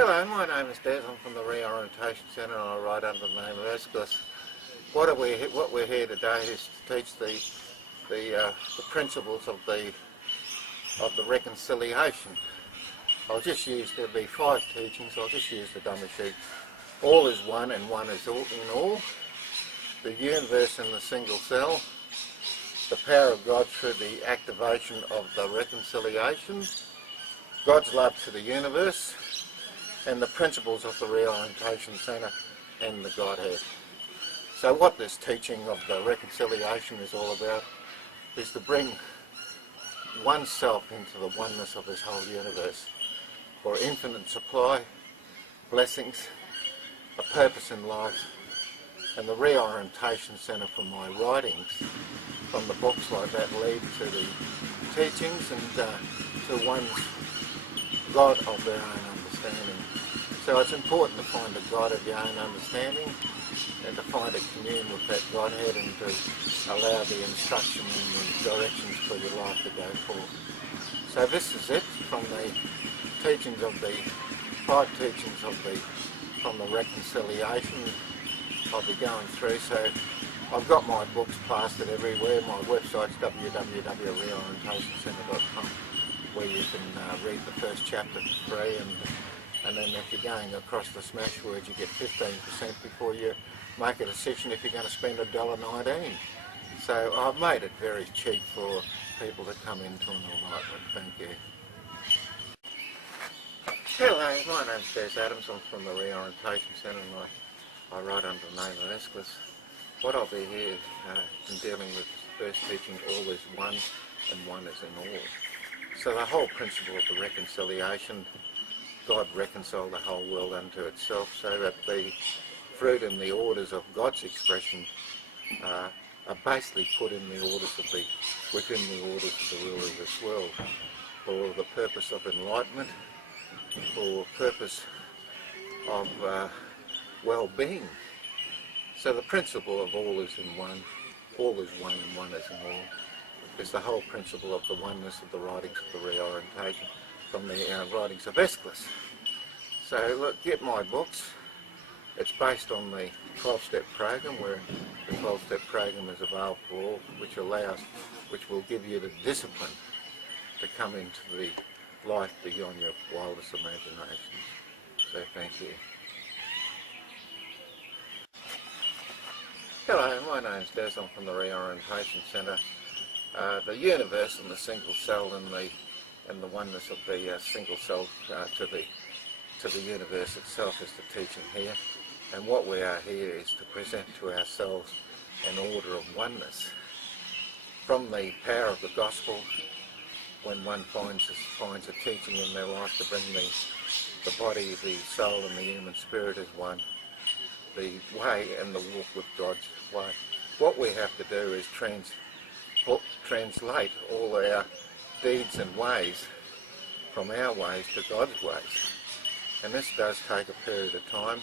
Hello, my name is Des. I'm from the Reorientation Centre and I write under the name of Esculous. What we're here today is to teach the principles of the reconciliation. There'll be 5 teachings. I'll just use the dummy sheet. All is one and one is all in all. The universe in the single cell. The power of God through the activation of the reconciliation. God's love to the universe. And the principles of the Reorientation Centre and the Godhead. So what this teaching of the reconciliation is all about is to bring oneself into the oneness of this whole universe for infinite supply, blessings, a purpose in life, and the Reorientation Centre for my writings from the books like that lead to the teachings and to one's God of their own understanding. So it's important to find a God of your own understanding and to find a commune with that Godhead and to allow the instruction and the directions for your life to go forth. So this is it from the teachings of the 5 teachings from the reconciliation I'll be going through. So I've got my books plastered everywhere. My website's www.reorientationcentre.com where you can read the first chapter for free, and then if you're going across the smash words you get 15% before you make a decision if you're going to spend $1.19. So I've made it very cheap for people to come into an enlightenment. Thank you. Hello, my name's Des Adams. I'm from the Reorientation Centre and I write under the name of Esculous. What I'll be here in dealing with the first teaching, all is one and one is in all. So the whole principle of the reconciliation, God reconciled the whole world unto itself so that the fruit and the orders of God's expression are basically put in the orders within the orders of the ruler of this world for the purpose of enlightenment, for purpose of well-being. So the principle of all is in one, all is one and one is in all, is the whole principle of the oneness of the writings of the Reorientation from the writings of Esculous. So look, get my books. It's based on the 12-step program, where the 12-step program is available for all, which will give you the discipline to come into the life beyond your wildest imaginations. So thank you. Hello, my name's Des. I'm from the Reorientation Centre. The universe and the single cell and the oneness of the single cell to the universe itself is the teaching here. And what we are here is to present to ourselves an order of oneness. From the power of the gospel, when one finds a teaching in their life to bring the body, the soul and the human spirit as one, the way and the walk with God's way. What we have to do is translate all our deeds and ways from our ways to God's ways. And this does take a period of time,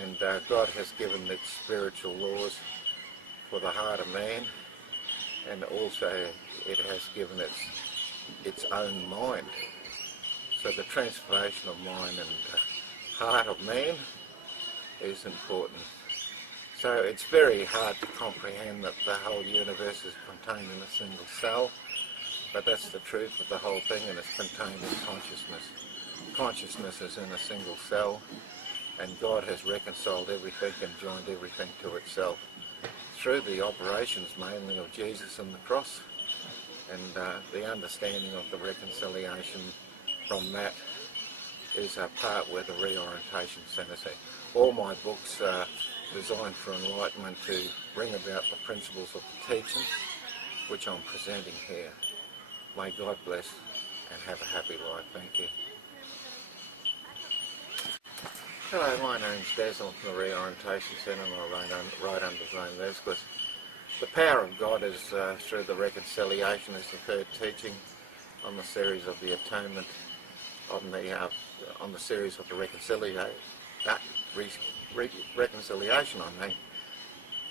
and God has given its spiritual laws for the heart of man, and also it has given its own mind. So the transformation of mind and heart of man is important. So it's very hard to comprehend that the whole universe is contained in a single cell, but that's the truth of the whole thing, and it's contained in consciousness. Consciousness is in a single cell, and God has reconciled everything and joined everything to itself through the operations mainly of Jesus and the cross, and the understanding of the reconciliation from that is a part where the Reorientation Centre says. All my books are designed for enlightenment to bring about the principles of the teaching which I'm presenting here. May God bless and have a happy life. Thank you. Hello, my name's Des. I'm from the Reorientation Centre and I write under the name of Esculous. The power of God is through the reconciliation is the 3rd teaching on the series of the atonement, on the series of the reconciliation.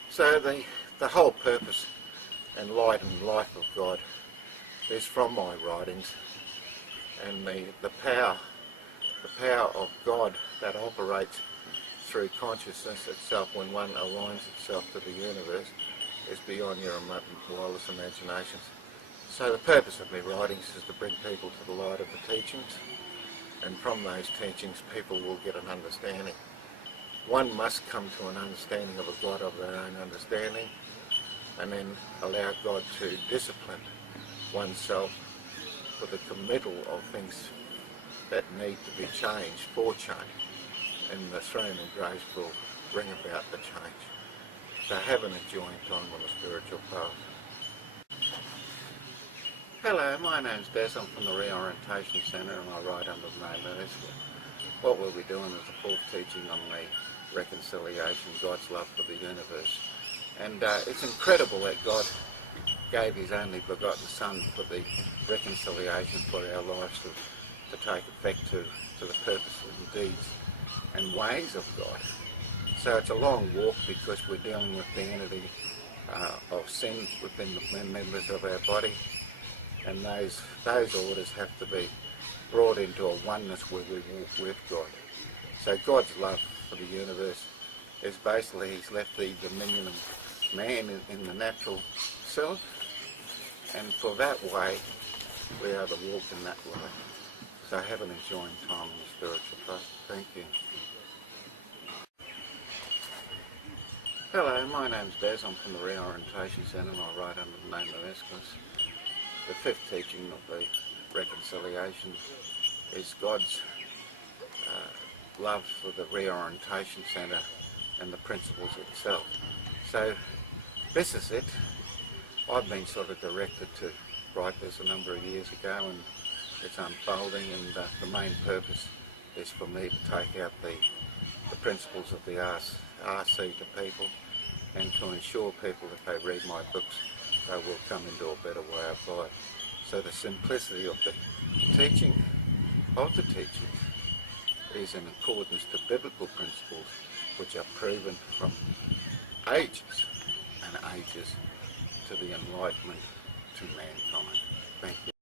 So the whole purpose and light and life of God is from my writings, and the power the power of God that operates through consciousness itself when one aligns itself to the universe is beyond your wildest imaginations. So the purpose of my writings is to bring people to the light of the teachings, and from those teachings people will get an understanding. One must come to an understanding of a God of their own understanding, and then allow God to discipline oneself with a committal of things that need to be changed for change, and the throne of grace will bring about the change. So have an enjoying time on the spiritual path. Hello, my name's Des. I'm from the Reorientation Centre and I write under the name of Esculous. What we'll be doing is the fourth teaching on the reconciliation, God's love for the universe. And it's incredible that God gave his only begotten Son for the reconciliation for our lives to take effect to the purposes and deeds and ways of God. So it's a long walk because we're dealing with the entity of sin within the members of our body, and those orders have to be brought into a oneness where we walk with God. So God's love for the universe is basically he's left the dominion of man in the natural self, and for that way we are to walk in that way. So have an enjoying time on the spiritual path. Thank you. Hello, my name's Des. I'm from the Reorientation Centre and I write under the name of Esculous. The fifth teaching of the reconciliation is God's love for the Reorientation Centre and the principles itself. So this is it. I've been sort of directed to write this a number of years ago, and it's unfolding, and the main purpose is for me to take out the principles of the RC to people, and to ensure people if they read my books they will come into a better way of life. So the simplicity of the teaching is in accordance to biblical principles which are proven from ages and ages to the enlightenment to mankind. Thank you.